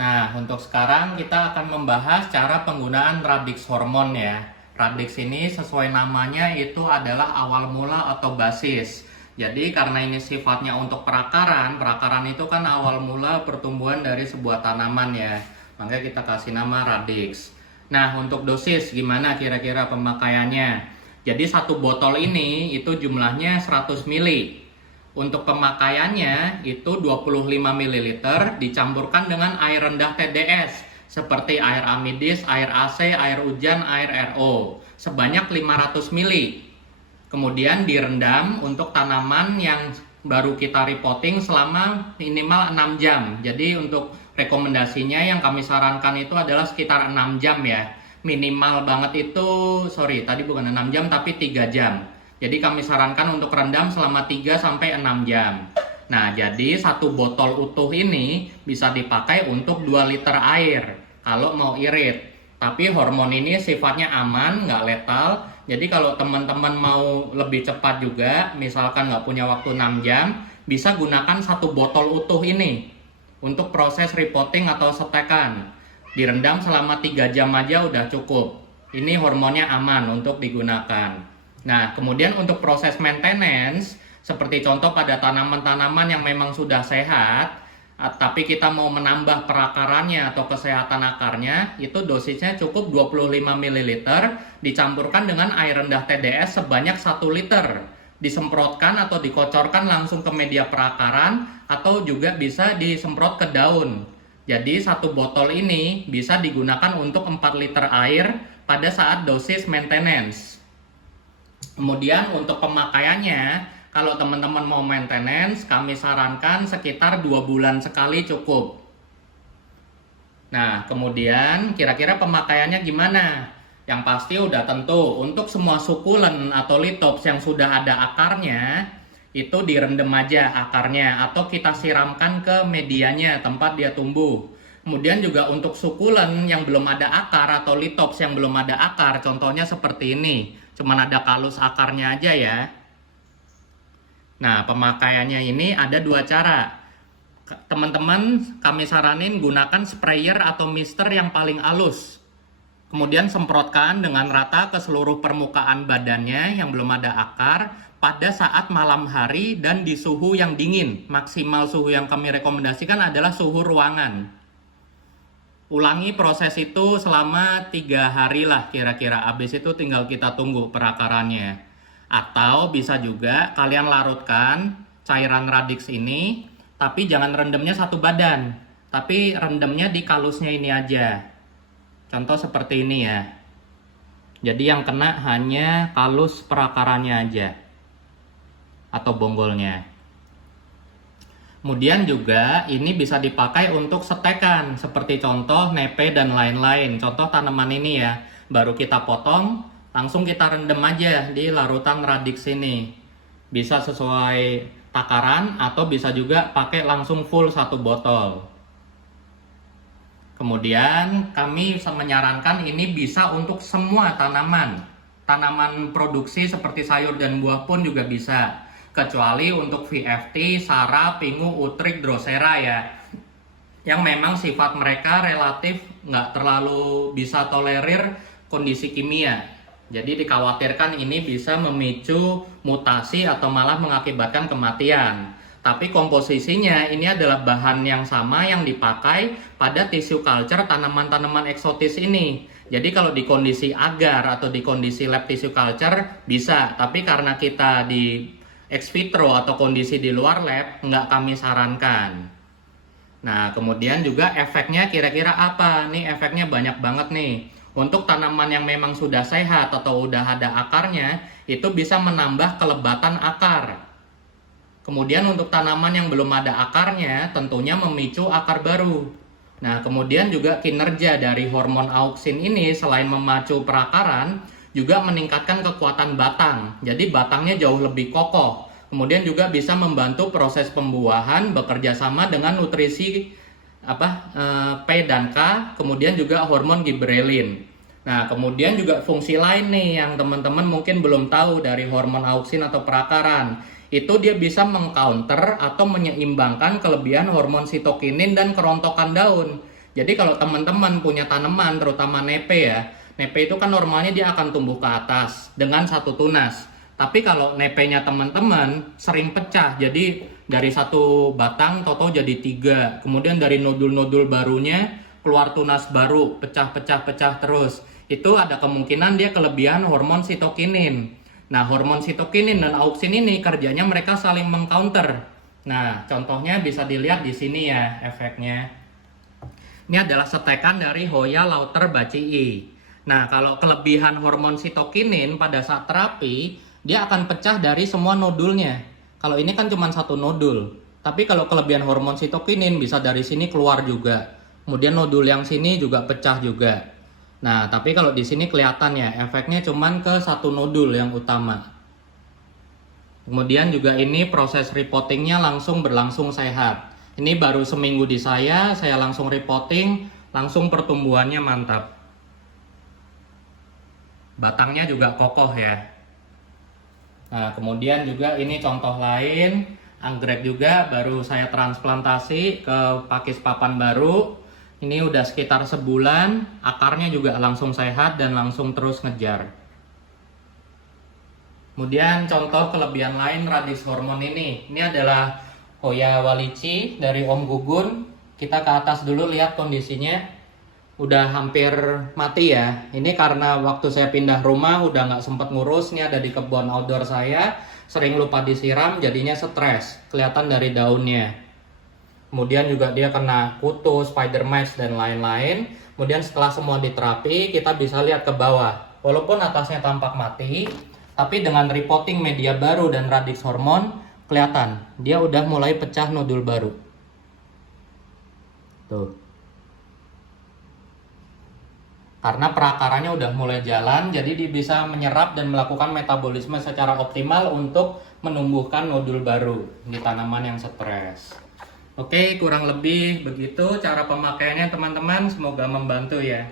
Nah, untuk sekarang kita akan membahas cara penggunaan Radix hormon ya. Radix ini sesuai namanya itu adalah awal mula atau basis. Jadi karena ini sifatnya untuk perakaran itu kan awal mula pertumbuhan dari sebuah tanaman ya. Makanya kita kasih nama Radix. Nah, untuk dosis gimana kira-kira pemakaiannya? Jadi satu botol ini itu jumlahnya 100 ml. Untuk pemakaiannya itu 25 ml dicampurkan dengan air rendah TDS seperti air amidis, air AC, air hujan, air RO sebanyak 500 ml. Kemudian direndam untuk tanaman yang baru kita repotting selama minimal 6 jam. Jadi untuk rekomendasinya yang kami sarankan itu adalah sekitar 6 jam ya. Minimal banget itu, tadi bukan 6 jam tapi 3 jam. Jadi kami sarankan untuk rendam selama 3-6 jam. Nah, jadi satu botol utuh ini bisa dipakai untuk 2 liter air kalau mau irit. Tapi hormon ini sifatnya aman, nggak letal. Jadi kalau teman-teman mau lebih cepat juga, misalkan nggak punya waktu 6 jam, bisa gunakan satu botol utuh ini untuk proses repotting atau setekan. Direndam selama 3 jam aja udah cukup. Ini hormonnya aman untuk digunakan. Nah, kemudian untuk proses maintenance, seperti contoh pada tanaman-tanaman yang memang sudah sehat, tapi kita mau menambah perakarannya atau kesehatan akarnya, itu dosisnya cukup 25 ml dicampurkan dengan air rendah TDS sebanyak 1 liter. Disemprotkan atau dikocorkan langsung ke media perakaran atau juga bisa disemprot ke daun. Jadi satu botol ini bisa digunakan untuk 4 liter air pada saat dosis maintenance. Kemudian untuk pemakaiannya, kalau teman-teman mau maintenance, kami sarankan sekitar 2 bulan sekali cukup. Nah, kemudian kira-kira pemakaiannya gimana? Yang pasti udah tentu, untuk semua sukulen atau litops yang sudah ada akarnya, itu direndam aja akarnya, atau kita siramkan ke medianya, tempat dia tumbuh. Kemudian juga untuk sukulen yang belum ada akar atau litops yang belum ada akar, contohnya seperti ini. Cuman ada kalus akarnya aja ya. Nah, pemakaiannya ini ada 2 cara. Teman-teman, kami saranin gunakan sprayer atau mister yang paling halus. Kemudian semprotkan dengan rata ke seluruh permukaan badannya yang belum ada akar pada saat malam hari dan di suhu yang dingin. Maksimal suhu yang kami rekomendasikan adalah suhu ruangan. Ulangi proses itu selama 3 hari lah kira-kira. Habis itu tinggal kita tunggu perakarannya. Atau bisa juga kalian larutkan cairan Radix ini, tapi jangan rendamnya satu badan, tapi rendamnya di kalusnya ini aja. Contoh seperti ini ya. Jadi yang kena hanya kalus perakarannya aja atau bonggolnya. Kemudian juga ini bisa dipakai untuk setekan, seperti contoh nepe dan lain-lain. Contoh tanaman ini ya, baru kita potong, langsung kita rendam aja di larutan Radix ini. Bisa sesuai takaran atau bisa juga pakai langsung full satu botol. Kemudian kami menyarankan ini bisa untuk semua tanaman. Tanaman produksi seperti sayur dan buah pun juga bisa. Kecuali untuk VFT, Sara, Pingu, Utrik, Drosera ya, yang memang sifat mereka relatif nggak terlalu bisa tolerir kondisi kimia. Jadi dikhawatirkan ini bisa memicu mutasi atau malah mengakibatkan kematian. Tapi komposisinya ini adalah bahan yang sama yang dipakai pada tissue culture tanaman-tanaman eksotis ini. Jadi kalau di kondisi agar atau di kondisi lab tissue culture bisa, tapi karena kita di ex vitro atau kondisi di luar lab, nggak kami sarankan. Nah, kemudian juga efeknya kira-kira apa? Nih efeknya banyak banget nih. Untuk tanaman yang memang sudah sehat atau udah ada akarnya, itu bisa menambah kelebatan akar. Kemudian untuk tanaman yang belum ada akarnya, tentunya memicu akar baru. Nah, kemudian juga kinerja dari hormon auksin ini selain memacu perakaran, juga meningkatkan kekuatan batang. Jadi batangnya jauh lebih kokoh. Kemudian juga bisa membantu proses pembuahan bekerja sama dengan nutrisi P dan K, kemudian juga hormon giberelin. Nah, kemudian juga fungsi lain nih yang teman-teman mungkin belum tahu dari hormon auksin atau perakaran. Itu dia bisa mengcounter atau menyeimbangkan kelebihan hormon sitokinin dan kerontokan daun. Jadi kalau teman-teman punya tanaman, terutama nepe ya, nepe itu kan normalnya dia akan tumbuh ke atas dengan satu tunas. Tapi kalau nepenya teman-teman sering pecah, jadi dari satu batang toto jadi 3. Kemudian dari nodul-nodul barunya keluar tunas baru, pecah-pecah-pecah terus. Itu ada kemungkinan dia kelebihan hormon sitokinin. Nah, hormon sitokinin dan auksin ini kerjanya mereka saling mengcounter. Nah, contohnya bisa dilihat di sini ya efeknya. Ini adalah setekan dari Hoya Lauter Bacii. Nah, kalau kelebihan hormon sitokinin pada saat terapi, dia akan pecah dari semua nodulnya. Kalau ini kan cuma satu nodul. Tapi kalau kelebihan hormon sitokinin bisa dari sini keluar juga. Kemudian nodul yang sini juga pecah juga. Nah, tapi kalau di sini kelihatan ya, efeknya cuma ke satu nodul yang utama. Kemudian juga ini proses repottingnya langsung berlangsung sehat. Ini baru seminggu di saya langsung repotting, langsung pertumbuhannya mantap. Batangnya juga kokoh ya. Nah, kemudian juga ini contoh lain, anggrek juga baru saya transplantasi ke pakis papan baru. Ini udah sekitar sebulan, akarnya juga langsung sehat dan langsung terus ngejar. Kemudian contoh kelebihan lain radix hormon ini adalah Hoya Walici dari Om Gugun. Kita ke atas dulu lihat kondisinya. Udah hampir mati ya. Ini karena waktu saya pindah rumah udah nggak sempet ngurus. Ini ada di kebun outdoor saya, sering lupa disiram, jadinya stres. Kelihatan dari daunnya. Kemudian juga dia kena kutu, spider mites dan lain-lain. Kemudian setelah semua diterapi, kita bisa lihat ke bawah. Walaupun atasnya tampak mati, tapi dengan repotting media baru dan radix hormon, kelihatan dia udah mulai pecah nodul baru. Tuh. Karena perakarannya udah mulai jalan, jadi dia bisa menyerap dan melakukan metabolisme secara optimal untuk menumbuhkan nodul baru di tanaman yang stres. Oke, kurang lebih begitu cara pemakaiannya teman-teman, semoga membantu ya.